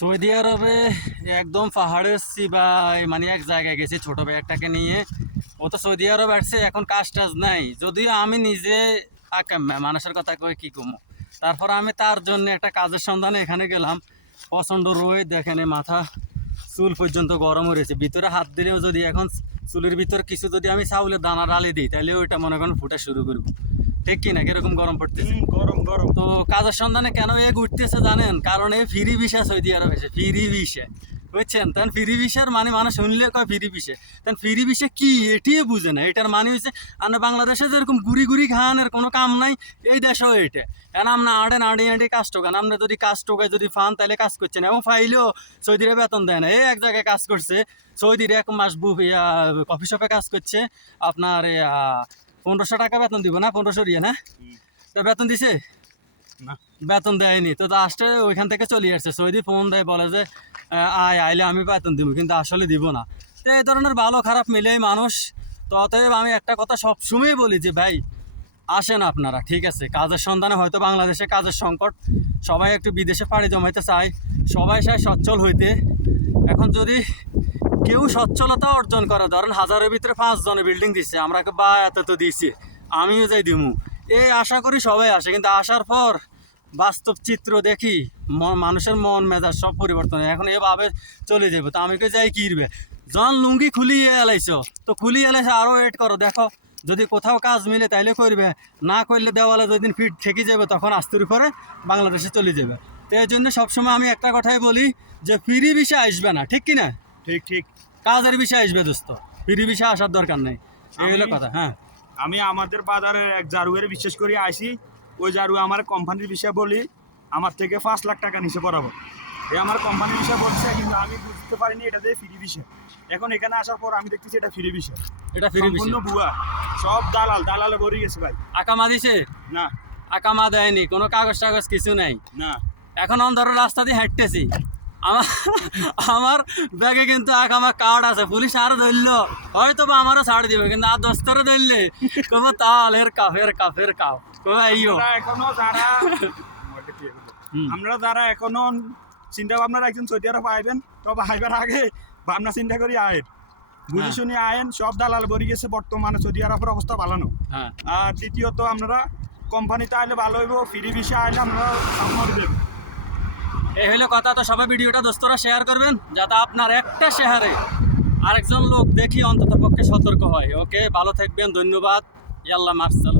Saudi আরবে একদম পাহাড়ের চিবায় মানে এক জায়গায় গেছি ছোট ভাইয়াটাকে নিয়ে। ও তো সৌদি আরব আসছে, এখন কাজ টাজ নাই, যদিও আমি নিজে মানুষের কথা কই কি কমো। তারপর আমি তার জন্য একটা কাজের সন্ধানে এখানে গেলাম। প্রচণ্ড রোদ, দেখেন মাথা চুল পর্যন্ত গরম হয়েছে, ভিতরে হাত দিলেও যদি এখন চুলের ভিতরে কিছু যদি আমি চাউলের দানা ডালে দিই তাহলে ওইটা মনে করেন ফুটা শুরু করবো, ঠিক কিনা? কিরকম গরম পড়তেছে, গরম গরম। তো কাজের সন্ধানে কেন ঘুরতেছে জানেন? কারণ এই ফ্রি ভিসা সৌদি আরব এসে ফ্রি ভিসা, বুঝছেন? তখন ফ্রি ভিসার মানে মানুষ শুনলে কয় ফ্রি ভিসা, তখন ফ্রি ভিসা কি এটিও বুঝে না। এটার মানে হচ্ছে আমরা বাংলাদেশে যেরকম ঘুরি ঘুরি খাওয়ানোর কোনো কাম নাই, এই দেশেও এটা। কারণ আমরা আড়ে কাজ টোকান, আমরা যদি কাজ টোকায় যদি ফান তাহলে কাজ করছে না, এবং ফাইলেও সৌদিরা বেতন দেয় না। এই এক জায়গায় কাজ করছে সৌদির, এক মাস কফি শপে কাজ করছে, আপনার 1500 টাকা বেতন দিব না, 1500 রিয়া না, তো বেতন দিছে না, বেতন দেয়নি। তো লাস্টে ওইখান থেকে চলে আসছে। সৌদি ফোন দেয়, বলে যে আইলে আমি বেতন দিব, কিন্তু আসলে দিব না। তো এই ধরনের ভালো খারাপ মিলেই মানুষ। তো অতএব আমি একটা কথা সবসময় বলি যে ভাই আসেন আপনারা, ঠিক আছে? কাজের সন্ধানে হয়তো বাংলাদেশে কাজের সংকট, সবাই একটু বিদেশে পাড়ি জমাইতে চায়, সবাই চায় সচ্ছল হইতে। এখন যদি কেউ সচ্ছলতা অর্জন করে, ধরেন 1000-এর ভিতরে 5 জনে বিল্ডিং দিচ্ছে, আমরা বা এত তো দিচ্ছি, আমিও যাই দিমু, এই আশা করি সবাই আসে। কিন্তু আসার পর বাস্তব চিত্র দেখি মানুষের মন মেজাজ সব পরিবর্তন হয়। এখন এভাবে চলে যাবে, তো আমি কে যাই কিনবে? জন লুঙ্গি খুলিয়ে এলাইছো, তো খুলিয়ে এলাইছো, আরও ওয়েট করো, দেখো যদি কোথাও কাজ মিলে তাইলে করবে, না করলে দেওয়ালে যেদিন ফিট ঠেকে যাবে তখন আস্তুর করে বাংলাদেশে চলে যাবে। তো এই জন্য সবসময় আমি একটা কথাই বলি যে ফ্রি ভিসা আসবে না, ঠিক কিনা? ঠিক ঠিক। কাজের বিষয় আসবে দোস্ত, ফ্রি ভিসা আসার দরকার নেই, এই হলো কথা। হ্যাঁ, আমি আমাদের বাজারে এক জারুয়ের বিশেষ করে আইসি, ওই জারু আমার কোম্পানির বিষয়ে বলি, আমার থেকে 5 লাখ টাকা নিচে বরাবর এই আমার কোম্পানির বিষয় বলছে, কিন্তু আমি বুঝতে পারিনি এটা দিয়ে ফ্রি বিষয়। এখন এখানে আসার পর আমি দেখতেছি এটা ফ্রি বিষয়, এটা ফ্রি ভিসা। সম্পূর্ণ ভুয়া, সব দালালে ভরে গেছে ভাই। আকামা দিছে না, আকামা দেয়নি, কোনো কাগজ টাগজ কিছু নাই। না, এখন ধরো রাস্তা দিয়ে হাঁটতেছি, আমার আমার ব্যাগে কিন্তু আকামা কার্ড আছে, পুলিশ আরো ধরলো হয়তো বা আমারও ছাড় দিবে, কিন্তু আর দস্তরে ধরলে কব তাল এর কাপ কব আইও। এখনো যারা আমরা যারা এখনো চিন্তা ভাবনা রাখছেন সৌদি আরব আইবেন, তবে আইবার আগে ভাবনা চিন্তা করি আয়ের, বুঝে শুনি আয়েন। সব দালাল ভরে গেছে বর্তমানে, সৌদি আরবের অবস্থা ভালো না। হ্যাঁ, আর দ্বিতীয়ত আমরা কোম্পানিতে আইলে ভালো হইব, ফ্রি ভিসা আইলে আমরা সামনে দেব। এই হলো কথা। তো সবাই ভিডিওটা দোস্তরা শেয়ার করবেন, যাতে আপনার একটা শেয়ারে আরেকজন লোক দেখি অন্তত পক্ষে সতর্ক হয়। ওকে, ভালো থাকবেন, ধন্যবাদ, ইয়াল্লাহ মার্সাল।